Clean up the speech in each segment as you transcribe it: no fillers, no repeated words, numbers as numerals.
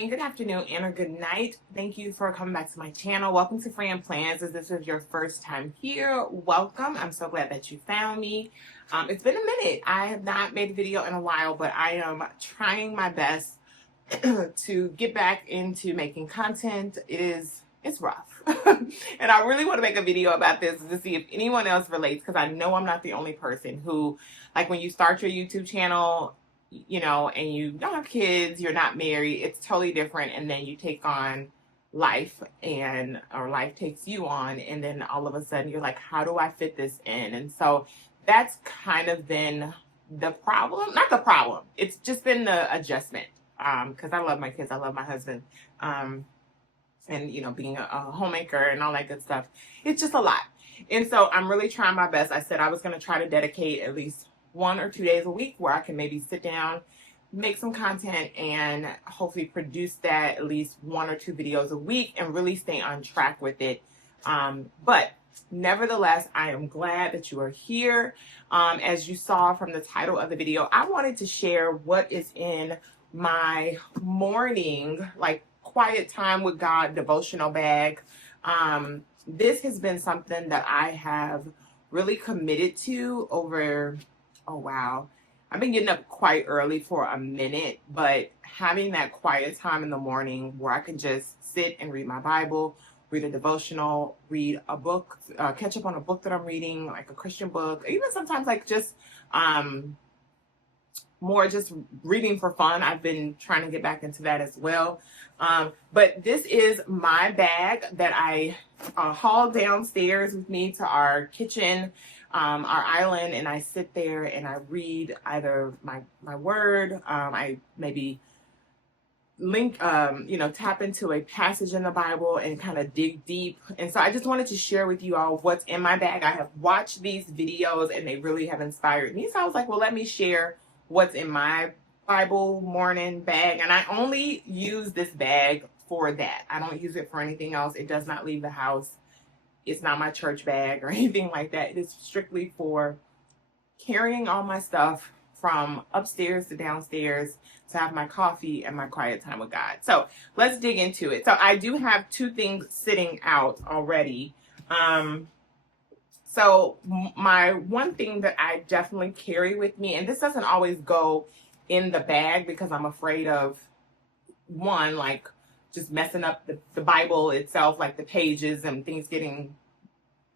morning, good afternoon, and or good night. Thank you for coming back to my channel. Welcome to Fran Plans. If this is your first time here, welcome. I'm so glad that you found me. It's been a minute. I have not made a video in a while, but I am trying my best to get back into making content. It's rough. And I really want to make a video about this to see if anyone else relates, because I know I'm not the only person who, like, when you start your YouTube channel, and you don't have kids, you're not married, it's totally different. And then you take on life or life takes you on. And then all of a sudden you're like, how do I fit this in? And so that's kind of been the problem, not the problem. It's just been the adjustment. Cause I love my kids. I love my husband. And being a homemaker and all that good stuff, it's just a lot. And so I'm really trying my best. I said I was going to try to dedicate at least 1 or 2 days a week where I can maybe sit down, make some content, and hopefully produce that at least 1 or 2 videos a week and really stay on track with it. But nevertheless, I am glad that you are here. As you saw from the title of the video, I wanted to share what is in my morning, like, quiet time with God devotional bag. This has been something that I have really committed to over, oh wow, I've been getting up quite early for a minute, but having that quiet time in the morning where I can just sit and read my Bible, read a devotional, read a book, catch up on a book that I'm reading, like a Christian book, even sometimes like just more just reading for fun. I've been trying to get back into that as well. But this is my bag that I haul downstairs with me to our kitchen, our island, and I sit there and I read either my word, I maybe link, tap into a passage in the Bible and kind of dig deep. And so I just wanted to share with you all what's in my bag. I have watched these videos and they really have inspired me. So I was like, well, let me share what's in my Bible morning bag. And I only use this bag for that. I don't use it for anything else. It does not leave the house. It's not my church bag or anything like that. It is strictly for carrying all my stuff from upstairs to downstairs to have my coffee and my quiet time with God. So let's dig into it. So I do have 2 things sitting out already. So my one thing that I definitely carry with me, and this doesn't always go in the bag because I'm afraid of, one, like just messing up the Bible itself, like the pages and things getting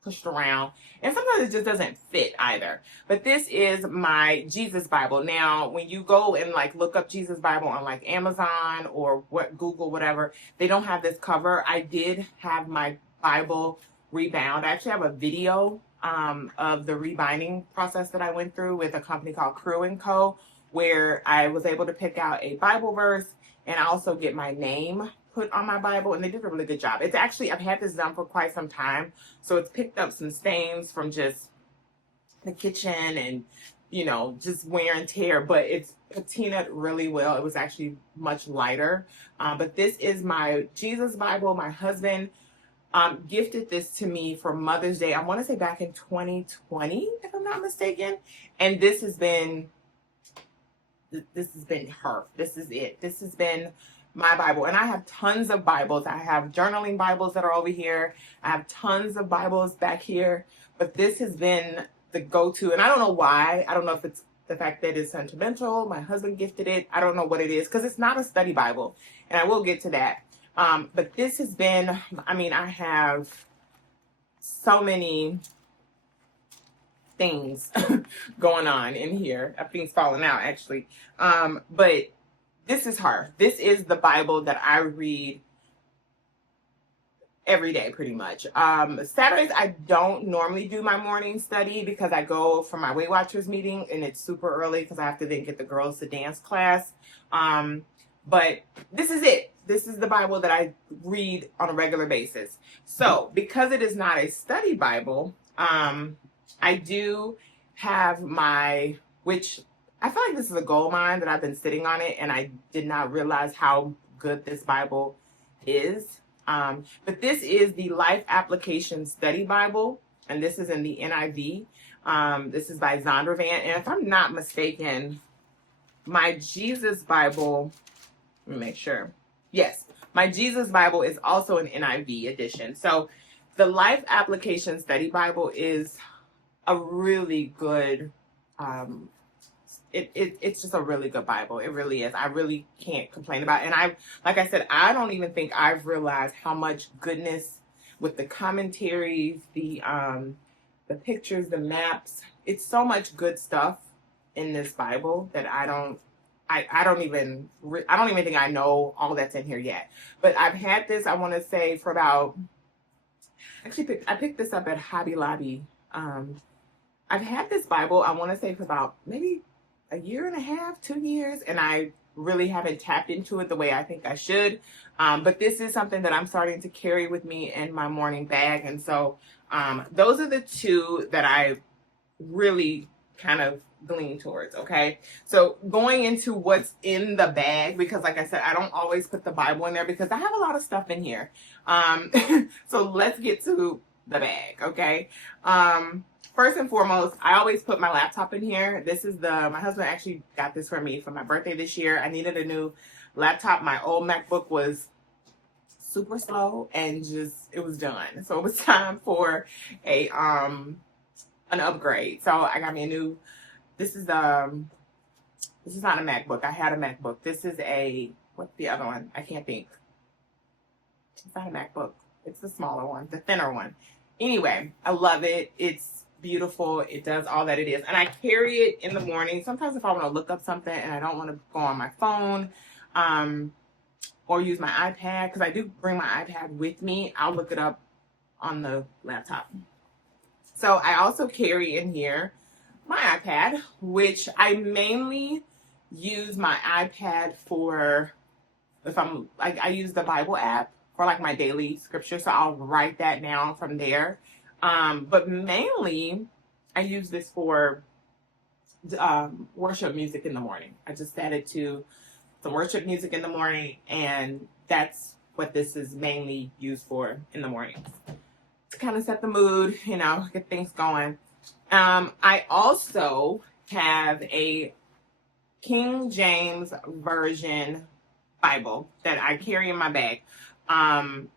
pushed around. And sometimes it just doesn't fit either. But this is my Jesus Bible. Now, when you go and like look up Jesus Bible on like Amazon or Google, whatever, they don't have this cover. I did have my Bible rebound. I actually have a video of the rebinding process that I went through with a company called Crew & Co., where I was able to pick out a Bible verse and I also get my name put on my Bible, and they did a really good job. It's actually, I've had this done for quite some time, so it's picked up some stains from just the kitchen and, just wear and tear, but it's patinaed really well. It was actually much lighter. But this is my Jesus Bible. My husband gifted this to me for Mother's Day. I want to say back in 2020, if I'm not mistaken. And this has been her. This is it. This has been my Bible. And I have tons of Bibles. I have journaling Bibles that are over here. I have tons of Bibles back here. But this has been the go-to. And I don't know why. I don't know if it's the fact that it's sentimental. My husband gifted it. I don't know what it is, because it's not a study Bible. And I will get to that. But this has been, I have so many things going on in here. Things falling out, actually. But this is her. This is the Bible that I read every day, pretty much. Saturdays, I don't normally do my morning study because I go for my Weight Watchers meeting and it's super early because I have to then get the girls to dance class. But this is it. This is the Bible that I read on a regular basis. So because it is not a study Bible, I do have which I feel like this is a gold mine that I've been sitting on it, and I did not realize how good this Bible is. But this is the Life Application Study Bible, and this is in the NIV. This is by Zondervan, and if I'm not mistaken, my Jesus Bible, let me make sure. Yes, my Jesus Bible is also an NIV edition. So the Life Application Study Bible is a really good, it's just a really good Bible. It really is. I really can't complain about it. And like I said, I don't even think I've realized how much goodness with the commentaries, the pictures, the maps. It's so much good stuff in this Bible that I don't even think I know all that's in here yet. But I've had this, I want to say, for about, I picked this up at Hobby Lobby. I've had this Bible, I want to say, for about maybe a year and a half, 2 years, and I really haven't tapped into it the way I think I should. But this is something that I'm starting to carry with me in my morning bag. And so those are the two that I really kind of lean towards. Okay, so going into what's in the bag, because like I said, I don't always put the Bible in there because I have a lot of stuff in here. So let's get to the bag. Okay, first and foremost, I always put my laptop in here. This is my husband actually got this for me for my birthday this year. I needed a new laptop. My old MacBook was super slow and it was done. So it was time for an upgrade. So I got me a new, this is not a MacBook. I had a MacBook. This is what's the other one? I can't think. It's not a MacBook. It's the smaller one, the thinner one. Anyway, I love it. It's beautiful. It does all that it is. And I carry it in the morning. Sometimes if I want to look up something and I don't want to go on my phone, or use my iPad, because I do bring my iPad with me, I'll look it up on the laptop. So I also carry in here my iPad, which I mainly use my iPad for, I use the Bible app for like my daily scripture. So I'll write that down from there. But mainly I use this for worship music in the morning. I just added to some worship music in the morning, and that's what this is mainly used for in the morning. To kind of set the mood, get things going. I also have a King James Version Bible that I carry in my bag. And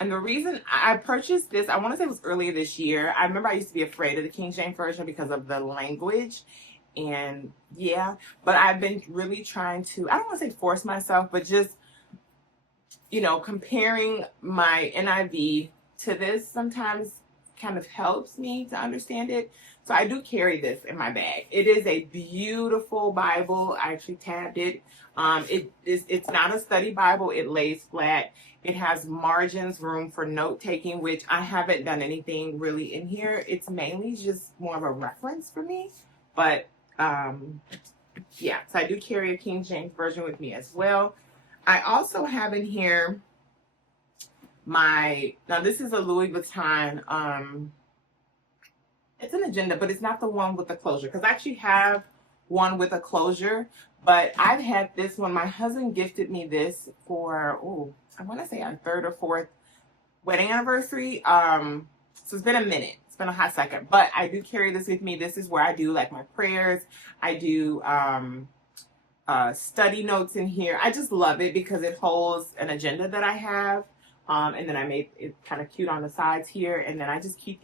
the reason I purchased this, I want to say it was earlier this year. I remember I used to be afraid of the King James Version because of the language. And yeah, but I've been really trying to, I don't want to say force myself, but just, comparing my NIV to this sometimes kind of helps me to understand it. So I do carry this in my bag. It is a beautiful Bible. I actually tabbed it. It's not a study Bible. It lays flat. It has margins, room for note taking, which I haven't done anything really in here. It's mainly just more of a reference for me. But yeah, so I do carry a King James Version with me as well. I also have in here now this is a Louis Vuitton, it's an agenda, but it's not the one with the closure, because I actually have one with a closure, but I've had this one. My husband gifted me this for, I want to say our 3rd or 4th wedding anniversary. So it's been a minute. It's been a hot second, but I do carry this with me. This is where I do like my prayers. I do study notes in here. I just love it because it holds an agenda that I have. And then I made it kind of cute on the sides here. And then I just keep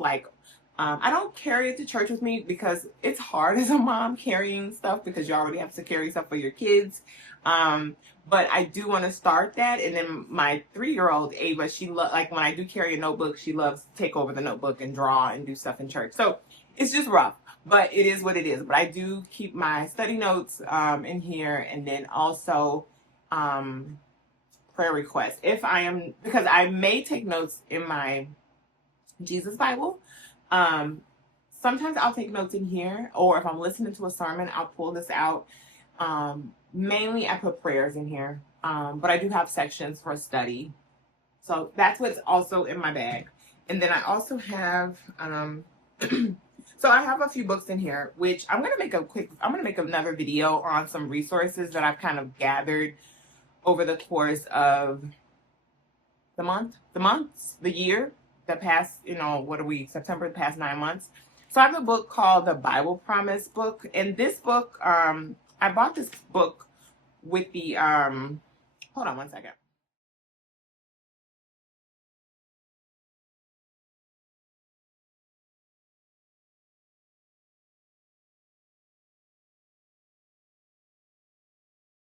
I don't carry it to church with me because it's hard as a mom carrying stuff because you already have to carry stuff for your kids. But I do want to start that. And then my 3-year-old Ava, like when I do carry a notebook, she loves to take over the notebook and draw and do stuff in church. So it's just rough, but it is what it is. But I do keep my study notes in here, and then also prayer requests. Because I may take notes in my Jesus Bible. Sometimes I'll take notes in here, or if I'm listening to a sermon, I'll pull this out. Mainly I put prayers in here, but I do have sections for study. So that's what's also in my bag. And then I also have, so I have a few books in here, which I'm going to make another video on some resources that I've kind of gathered over the course of the year, the past, September, the past 9 months. So I have a book called the Bible Promise book. And this book, I bought this book with the, hold on one second.